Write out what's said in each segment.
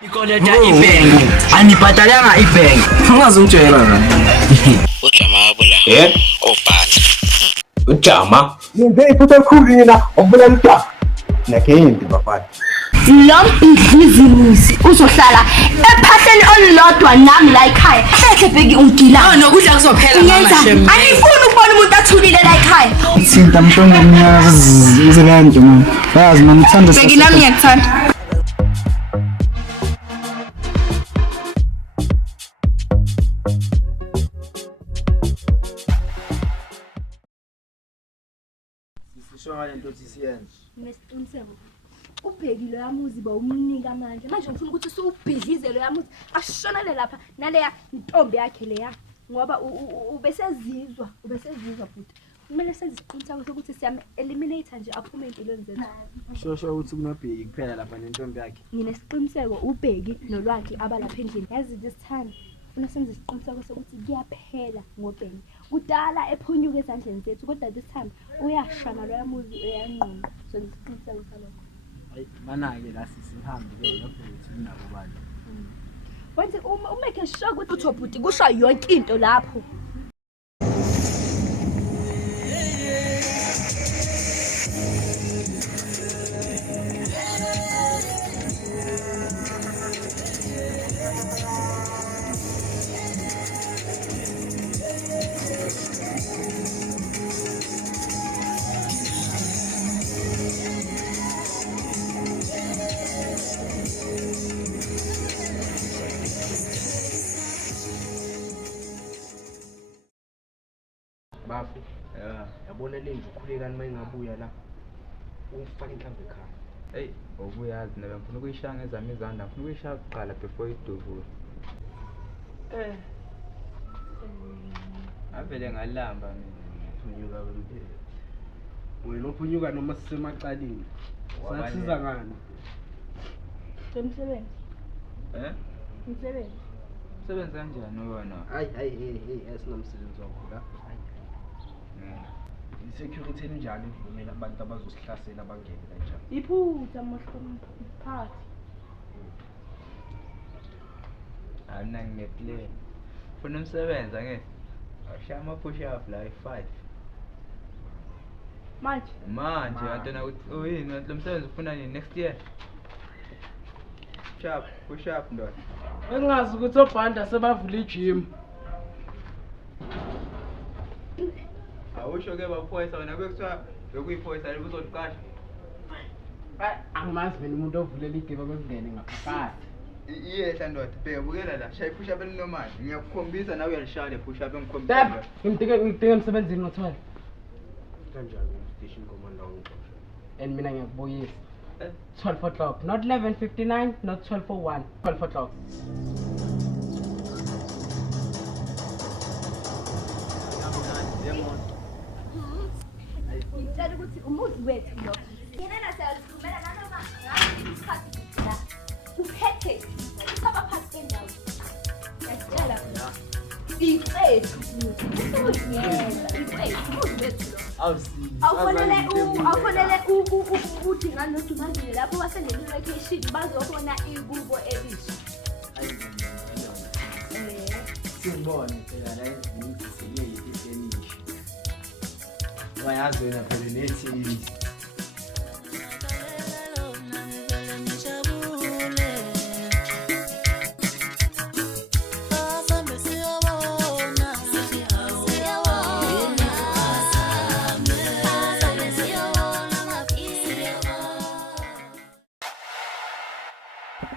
Ikoleta ibhengu anibhatalanga ibhengu ungazungitshela ujama wabula obhanda ujama yenze iphutha elikhulu yena okubulala umntwana nakhendi bafana lo mbhizimusi uzohlala ephahleni olulodwa nami la ekhaya bese bheki ungila nokudla kuzophela ngenza anifuni ukubona umuntu athulile la ekhaya thinta mhlongo mnyazi izelanje man yazi man ngithanda bheki nami ngiyakuthanda sishona lento sisiyenze nesiqiniseko ubhekile yamuzi bawumnika amandla manje ngifuna ukuthi usubhidlize lo yamuzi ashonele lapha naleya intombi yakhe leya ngoba ubesezizwa futhi kumele senze isiqiniseko sokuthi siyam eliminate nje aphume empilweni zethu shosho ukuthi kunobheki kuphela lapha nentombi yakhe nginesiqiniseko ubheki nolwakhe abalapha endlini yazi isithanda ufuna senze isiqiniseko sokuthi kuyaphela ngobheki kudala ephunyuka ezandleni zethu kodwa this time uyashana lo yamuzi uyanquma so isiqiniseko salokho mana-ke la sisihambe ke nobheki unabo bantu wenze umake sure ukuthi uthobhuti kusho yonke into lapho bafu yabona le ndlu ukhulekani uma ingabuya la ungifake inhlamvu ekhaya Hey, ubuyazi nabe ngifuna ukuyishaya ngezami izandla, ngifuna ukuyishaya kuqala before iduvule. Avele ngalamba mina. phunyuka wempela wena uphunyuka noma sisemacaleni sasiza ngani semsebenzi umsebenzi Sebenza kanjani wona? hayi asinamsebenzi wakho la i-security enjani ivumela abantu abazosihlasela bangene kanjani iphutha mhlomphakathi Mina ngine-plan. Ufuna umsebenzi ngeke? Ashaya ama-push up la 5. manje Antona ukuthi uyini lo msebenzi ufuna nini next year? Push up ndoda. Engazi ukuthi obhanda sebavula i-gym. Awusho ke baphoyisa wena bekuthiwa bekuyiphoyisa libe uzoqasha. Angimazi mina umuntu ovulela igebe kwezingene ngaphakathi. Iyehla ndoda, bheka bukela la, shaya push up elinormal. Ngiyakukhombisa nawe uyalishaya le push up Dad, engikhombisa. ngidinga emsebenzini ngo-12 kanjani station commander wangixoxa and mina ngiyakubuyisa. 12 o'clock, not 11:59, not 12:01, 12 o'clock. ngitshela ukuthi umuzi wethu lo yenana siyalikhulumela nanoma ngathi isikhathi la uphethe abaphathi bendawo yasitshela iqethu umuzi wethu lo awufonele uthi nganodumazile lapho basendele i-vacation bazobona ikubo elisha singibone phela la ngizisele yifinish wayazi wena phela nethi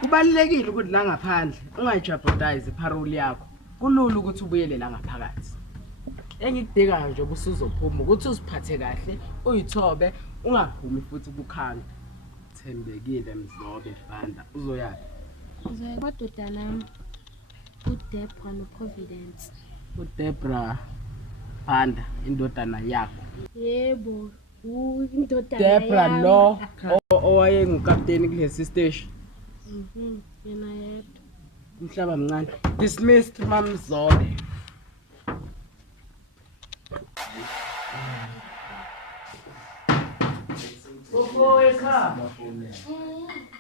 Kubalulekile ukuthi la ngaphandle ungayijeopardize iparole yakho. Kulula ukuthi ubuyele la ngaphakathi. Engikudingayo nje ubusuzophuma ukuthi uziphathe kahle, uyithobe, ungaphumi futhi kukhanga. Thembekile Mzobe Banda, uzoyazi. Uzoyadoda nami uDebra noProvidence. uDebra Banda indodana yakho. Yebo, indodana Debra yami. lo owayengukapteni kulesi station. Yena yedwa. Umhlaba mncane. Dismissed Mamzobe.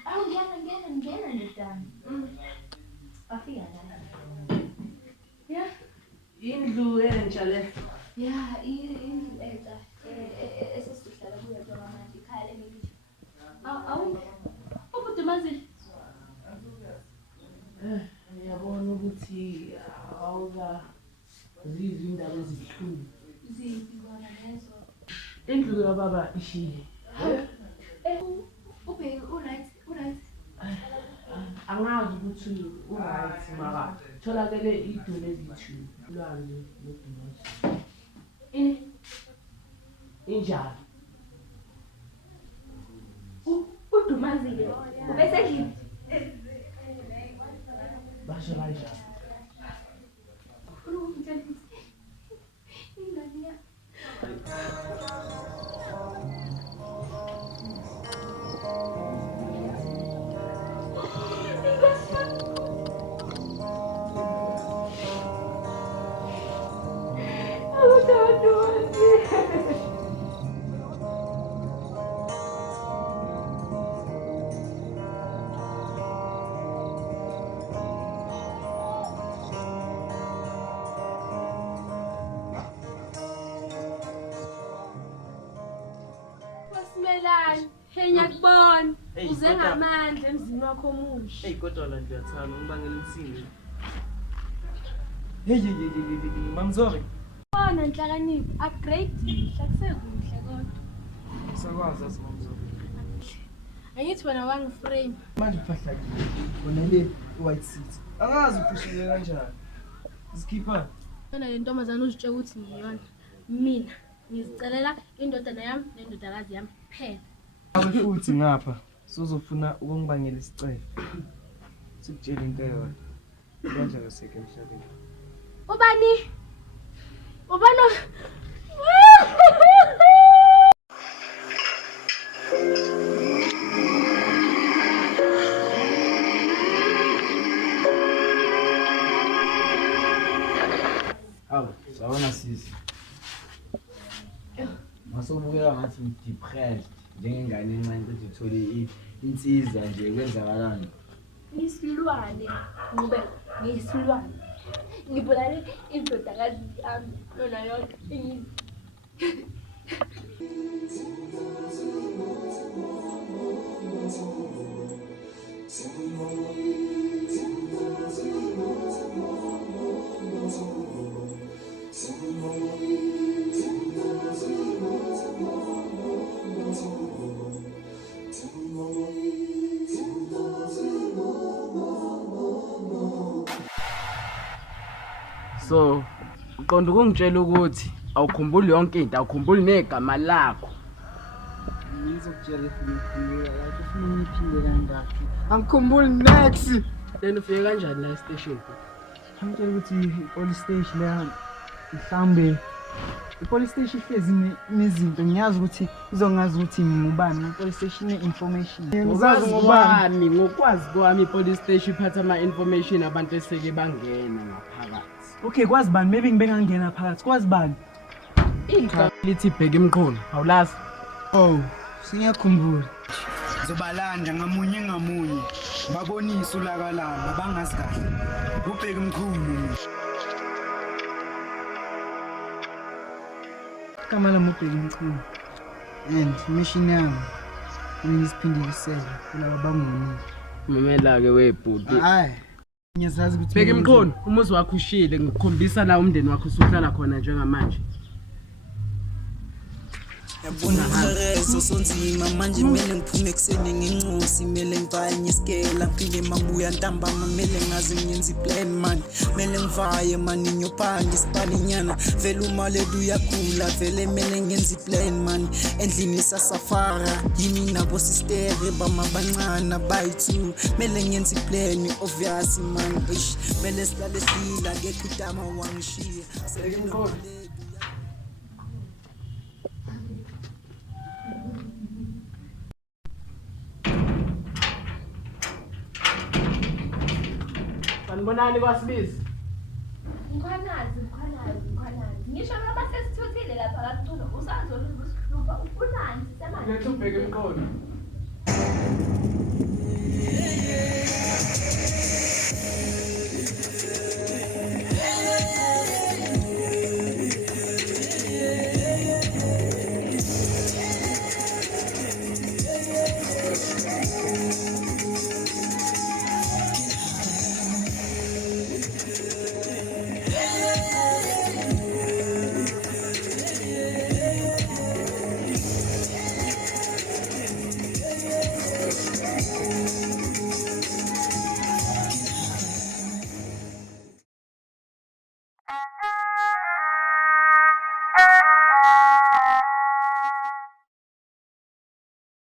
awungena done. Afika la. Yeah. Indlu entsha le. Yeah, indlu entsha. Esesihlala kuyo njengoba manje ikhaya lemithi. Awu. Ubudumazi. Ngiyabona ukuthi awuka zizwe indaba ezibuhlungu. Ziphi bona lezo? Indlu kababa ishile. Ubheki right. Angazi ukuthi uright mara tholakele idole ezithu ulwandle nodumazi. Injalo. Udumazile. Ubesendlini. Basho kanjani? Ingane ya. Wasimelani, ngiyakubona. Uze ngamandla emzini wakho omusha. Hey kodwa la nto yathana ngibangela umsindo. Hey mamzori. Bona inhlakanipho, upgrade, hlakusekuhle kodwa. Sakwazi asimamzori. Angithi wena wangiframe. Manje uphahlakile. Wona le white seat. Angazi uphushile kanjani. Sikhipha. Yona le ntombazana uzitshela ukuthi ngiyona. Mina ngizicelela indodana yami nendodakazi yami phela. Futhi ngapha sizofuna ukungibangela isicelo. Sikutshela into yona. Manje ngaseke emhlabeni. Ubani? Ubani? Awu, sawona sisi. Masubukela ngathi depressed njengengane encane ukuthi ithole insiza nje kwenzakalani. Ngisilwane. Ngisilwane. Ngibulale indodakazi yami yona yonke. So, uqonda ukungitshela ukuthi awukhumbuli yonke into, awukhumbuli negama lakho. Ngizokutshela ifika la ufuna iphinde kangaka. Angikhumbuli next. Then ufike kanjani la station? Ngicela ukuthi police station la mhlambe police station ihlezi nezinto ngiyazi ukuthi izongazi ukuthi ngubani police station information. Ngizazi ngubani ngokwazi kwami police station iphatha ama information abantu eseke bangena ngaphakathi. Okay, kwazi bani maybe ngibengangena phakathi. Kwazi bani? Igama lithi Bheka Imqulu. Awulazi? Oh, singiyakhumbula. Zobalanda ngamunye ngamunye. Babonisa ulakalala bangazi kahle. Ubheka Imqulu. Kamala Bheka Imqulu. And mission yami ngisiphindisele kulabo bangoni. Memela ke webhuti. Hayi. Ngiyazazi ukuthi Bheka Imqulu, umuzi wakho ushile ngikukhombisa la umndeni wakho usuhlala khona njengamanje. Yabona ngereso sonzima manje mele ngiphume ekseni nginxusi mele ngivaye ngiskela phinde mabuya ntambama mele ngazi ngenza iplan man mele ngivaye man inyophanga isipani nyana vele uma ledu yakhula vele mele ngenza iplan man endlini sasafara yini nabo sistere bamabancana bayithu mele ngenza iplan obvious man mele sihlale sila ke kudama wangishiya Sekemqolo. Sanibonani kwaSibisi. Ngikhanazi. Ngisho noma sesithuthile lapha kaCulo usazona ukusihlupha ufunani sisemanje. Lethu Bheka Imqolo.